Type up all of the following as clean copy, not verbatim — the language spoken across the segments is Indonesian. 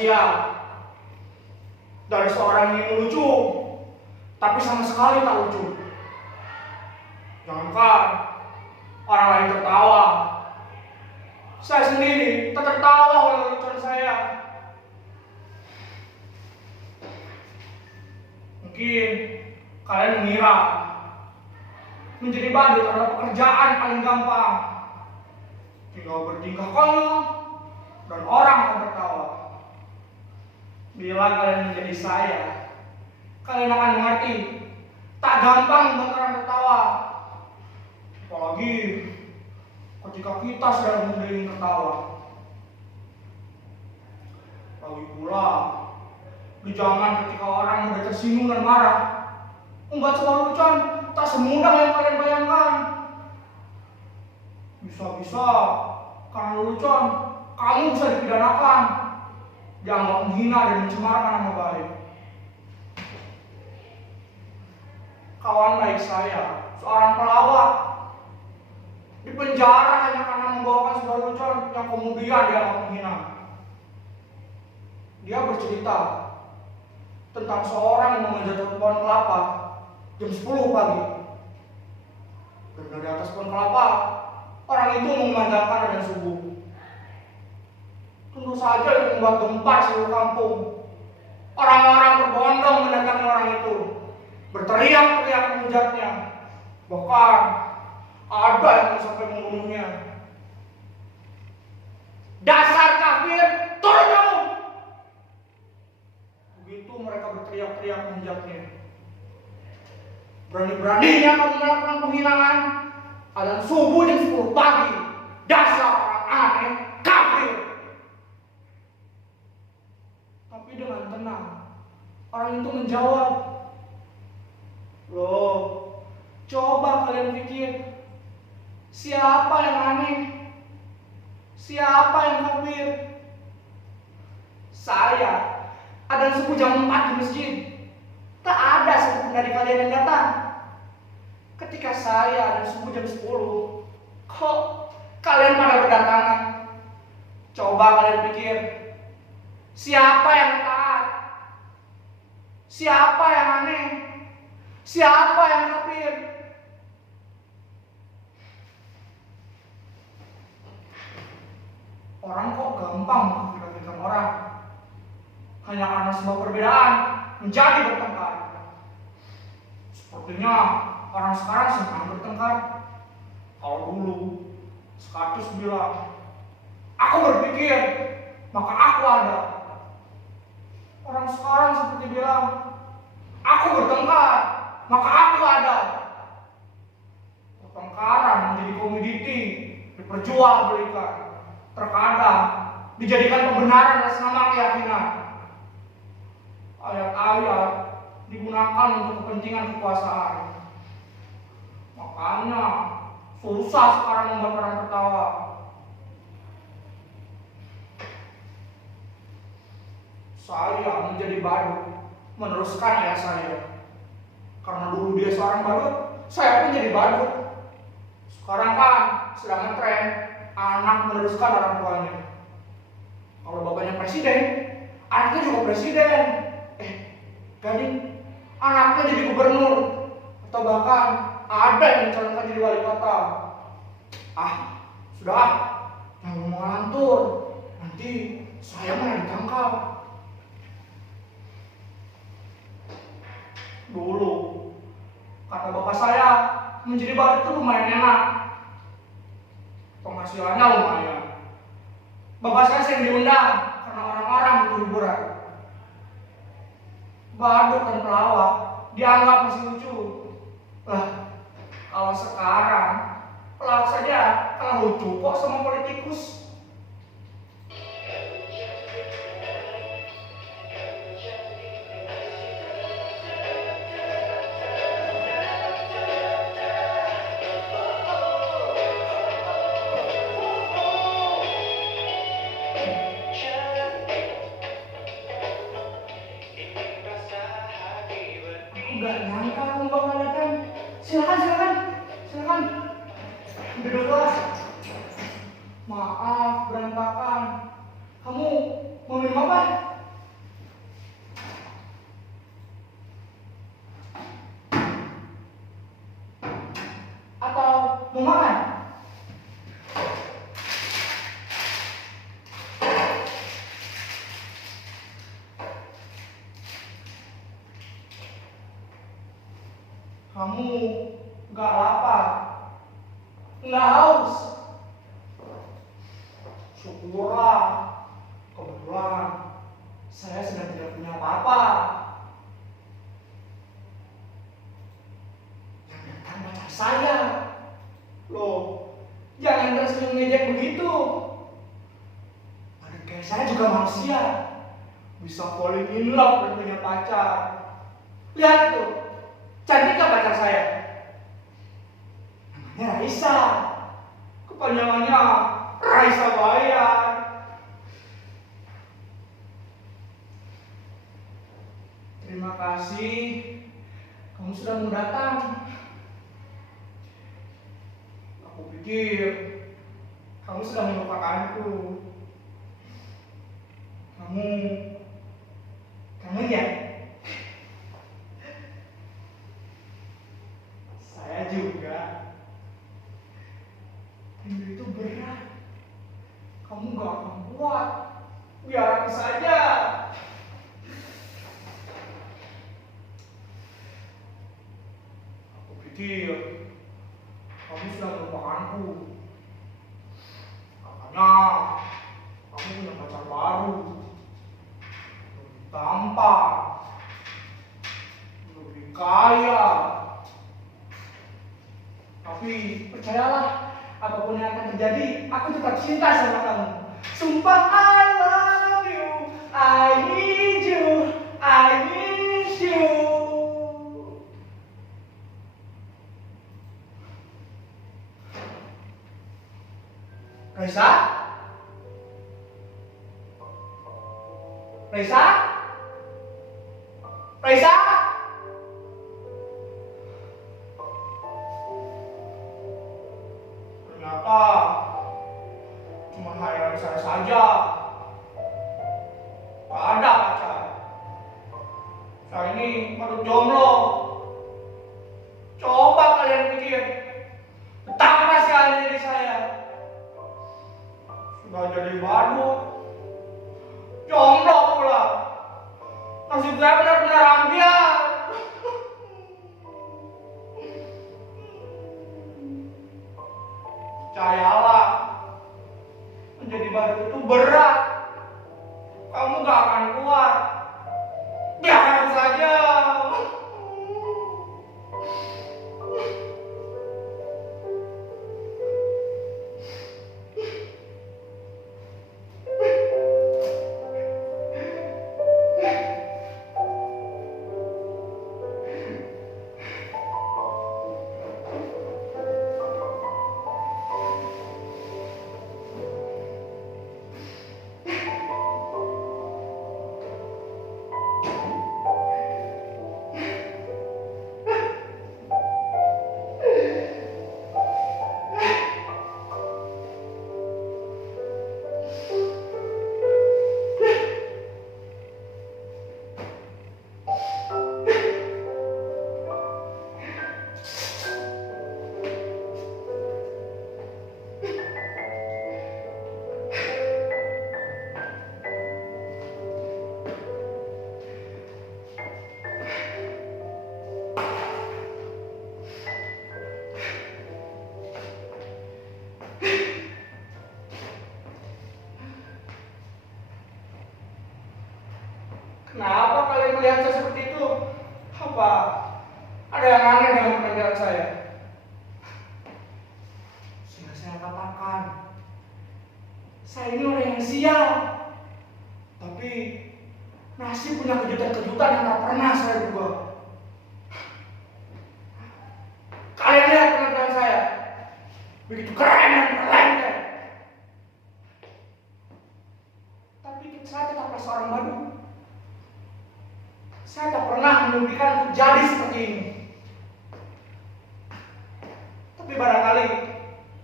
spesial dari seorang yang lucu, tapi sama sekali tak lucu. Jangankan orang lain tertawa, saya sendiri tak tertawa oleh lelucon saya. Mungkin kalian mengira menjadi badut adalah pekerjaan paling gampang. Tinggal bertingkah konyol dan orang akan tertawa. Bila kalian menjadi saya, kalian akan mengerti tak gampang membuat orang tertawa. Apalagi ketika kita sedang mengelilingi tertawa. Lagi pula di zaman ketika orang mudah tersinggung dan marah, membuat sebuah lelucon tak semudah yang kalian bayangkan. Bisa-bisa karena lelucon kamu bisa dipidanakan, dianggap menghina dan mencemarkan nama baik. Kawan baik saya, seorang pelawak, dipenjara hanya karena membawakan sebuah lelucon yang kemudian dianggap menghina. Dia bercerita tentang seorang yang memanjat pohon kelapa jam 10 pagi. Dan dari atas pohon kelapa, orang itu memandangkan adzan subuh. Tentu saja itu membuat gempar seluruh kampung. Orang-orang berbondong mendatangi orang itu, berteriak-teriak menghujatnya. Bahkan ada yang sampai membunuhnya. Dasar kafir, turun kamu! Begitu mereka berteriak-teriak menghujatnya. Berani-beraninya kamu melakukan penghinaan adzan subuh jam 10 pagi. Dasar orang aneh, kafir. Tapi dengan tenang, orang itu menjawab, loh, coba kalian pikir, siapa yang aneh? Siapa yang kafir? Saya adzan subuh jam 4 di masjid. Tak ada satupun dari kalian yang datang. Ketika saya adzan subuh jam 10, kok kalian pada berdatangan? Coba kalian pikir, siapa yang taat? Siapa yang aneh? Siapa yang kafir? Orang kok gampang mengkafirkan orang hanya karena sebuah perbedaan menjadi bertengkar. Sepertinya orang sekarang senang bertengkar. Kalau dulu Skatus bilang, aku berpikir, maka aku ada. Orang sekarang seperti bilang, aku bertengkar, maka aku ada. Pertengkaran menjadi komoditi, diperjualbelikan. Terkadang dijadikan pembenaran atas nama keyakinan. Ayat-ayat digunakan untuk kepentingan kekuasaan. Makanya susah sekarang membuat orang tertawa. Saya menjadi badut meneruskan ayah saya. Karena dulu dia seorang badut, saya pun jadi badut. Sekarang kan sedang ngetren anak meneruskan orang tuanya. Kalau bapaknya presiden, anaknya juga presiden. Jadi anaknya jadi gubernur, atau bahkan ada yang dicalonkan jadi wali kota. Sudah, jangan ngomong ngelantur, nanti saya malah ditangkap. Dulu kata bapak saya, menjadi badut itu lumayan enak, penghasilannya lumayan. Bapak saya sering diundang karena orang-orang butuh hiburan. Badut dan pelawak dianggap masih lucu. Lah, kalau sekarang pelawak saja kalah lucu kok sama politikus. Gak nyangka kamu bakal datang. Silakan. Duduklah. Maaf, berantakan. Kamu mau minum apa? mau makan? Kamu gak lapar, nggak haus. Syukurlah, kebetulan saya sedang tidak punya apa-apa. Yang datang pacar saya. Loh, jangan tersenyum ngejek begitu. Adik kayak saya juga manusia, bisa falling in love dan punya pacar. Lihat tuh, cantik gak pacar saya? Namanya Raisa. Kepanjangannya Raisa Bayan. Terima kasih, kamu sudah mau datang. Aku pikir kamu sudah melupakanku. Kamu kangen ya? Saya juga. Rindu itu berat. Kamu gak akan kuat. Biar aku saja. Aku pikir kamu sudah melupakanku. Katanya kamu punya pacar baru, lebih tampan, lebih kaya. Tapi percayalah, apapun yang akan terjadi, aku tetap cinta sama kamu. Sumpah, I love you, I need you, I miss you. Raisa? Raisa? Raisa? Ternyata cuma hayalan saya saja. Gak ada pacar. Saya ini madut jomblo. Coba kalian pikir, betapa sialnya diri saya. Sudah jadi badut, jomblo pula. Nasib saya benar-benar ambiar. Percayalah, menjadi badut itu berat. Kamu gak akan kuat. Biarkan saja. Kenapa kalian melihat saya seperti itu? Apa ada yang aneh dengan penampilan saya? Sudah saya katakan, saya ini orang yang sial. Tapi nasib punya kejutan-kejutan yang tak pernah saya duga. Kalian lihat penampilan saya, begitu keren dan berlengket. Tapi saya tetaplah seorang badut. Saya tak pernah memimpikan untuk jadi seperti ini. Tapi barangkali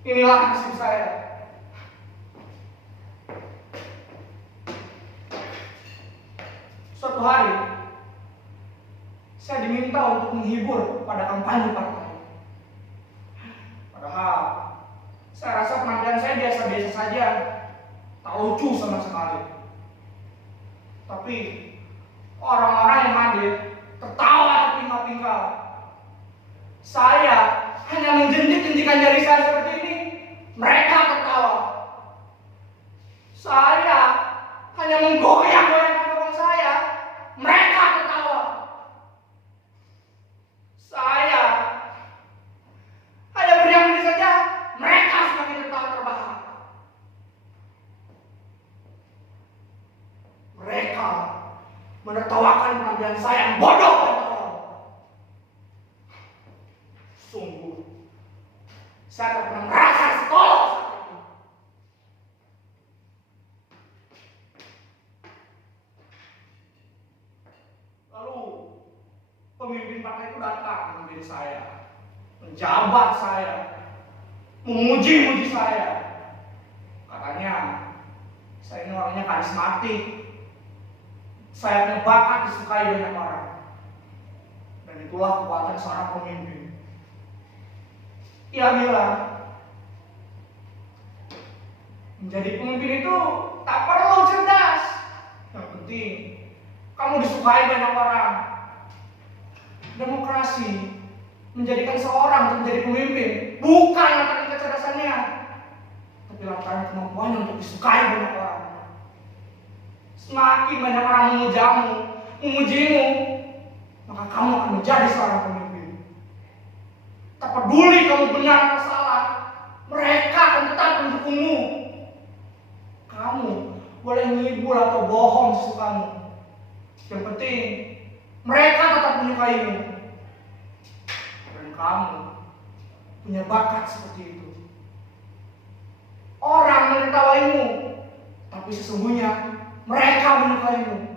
inilah nasib saya. Suatu hari, saya diminta untuk menghibur pada kampanye partai. Pada Padahal saya rasa penampilan saya biasa-biasa saja, tak lucu sama sekali. Tapi orang-orang yang hadir tertawa terpingkal-pingkal. Saya hanya menjentik-jentikan jari saya seperti ini, mereka tertawa. Saya hanya menggoyang-goyangkan bokong saya, mereka tertawa. Saya hanya berdiam diri saja, mereka semakin tertawa terbahak. Mereka menertawakan penampilan saya yang bodoh dan tolol. Sungguh, saya tak pernah merasa setolol seperti itu. Lalu, pemimpin partai itu datang menjadi saya, menjabat saya, memuji-muji saya. Katanya, saya ini orangnya karismatik. Saya punya bakat disukai banyak orang. Dan itulah kekuatan seorang pemimpin. Ia bilang, menjadi pemimpin itu tak perlu cerdas. Yang penting, kamu disukai banyak orang. Demokrasi menjadikan seorang untuk menjadi pemimpin bukan lantaran kecerdasannya, tapi lantaran kemampuannya untuk disukai banyak orang. Semakin banyak orang memujamu, memujimu, maka kamu akan menjadi seorang pemimpin. Tak peduli kamu benar atau salah, mereka akan tetap mendukungmu. Kamu boleh ngibul atau bohong sesukamu. Yang penting, mereka tetap menyukaimu. Dan kamu punya bakat seperti itu. Orang menertawaimu, tapi sesungguhnya mereka menyukaimu.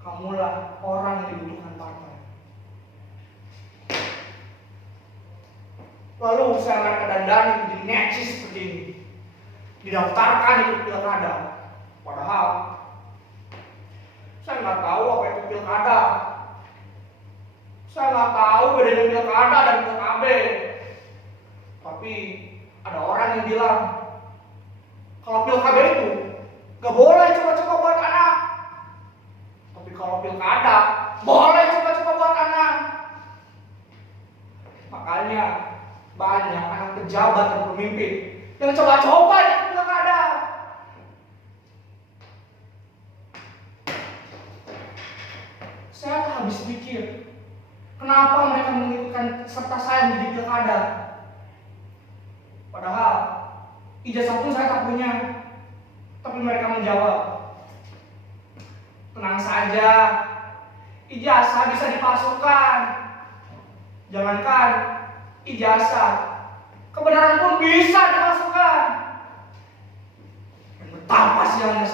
Kamulah orang yang dibutuhkan partai. Lalu saya mereka dandani menjadi necis seperti ini, didaftarkan ikut pilkada. Padahal saya nggak tahu apa itu pilkada. Saya nggak tahu bedanya pilkada dan PKB. Tapi ada orang yang bilang kalau pilkada itu gak boleh coba-coba buat anak. Tapi kalau pilkada boleh coba-coba buat anak. Makanya banyak anak pejabat dan pemimpin yang coba-coba ikut pilkada. Saya tak habis pikir, kenapa mereka mengikutkan serta saya menjadi pilkada. Padahal ijazah pun saya tak punya. Tapi mereka menjawab, tenang saja, ijazah bisa dipalsukan. Jangankan ijazah, kebenaran pun bisa dipalsukan. Dan betapa sialnya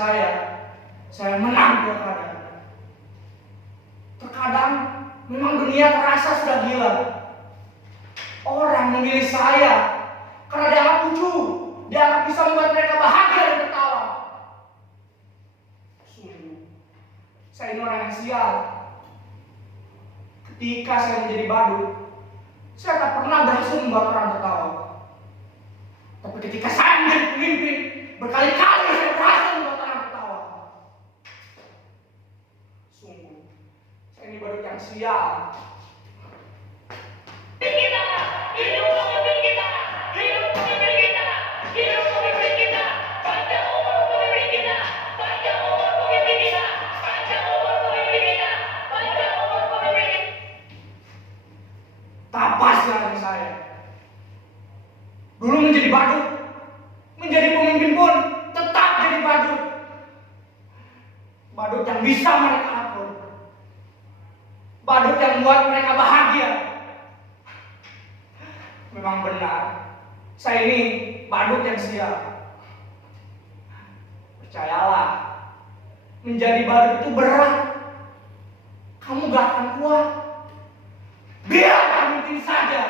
saya menang pilkada. Terkadang memang dunia terasa sudah gila. Orang memilih saya karena dianggap lucu, dianggap bisa membuat mereka bahagia dan tertawa. Sungguh, saya ini orang yang sial. Ketika saya menjadi badut, saya tak pernah berhasil membuat orang tertawa. Tapi ketika saya menjadi pemimpin, berkali-kali saya berhasil membuat orang tertawa. Sungguh, saya ini badut yang sial. Tapaslah saya. Dulu menjadi badut, menjadi pemimpin pun tetap jadi badut. Badut yang bisa mereka atur. Badut yang membuat mereka bahagia. Memang benar, saya ini badut yang sial. Percayalah, menjadi badut itu berat. Kamu gak akan kuat. Biar mungkin saja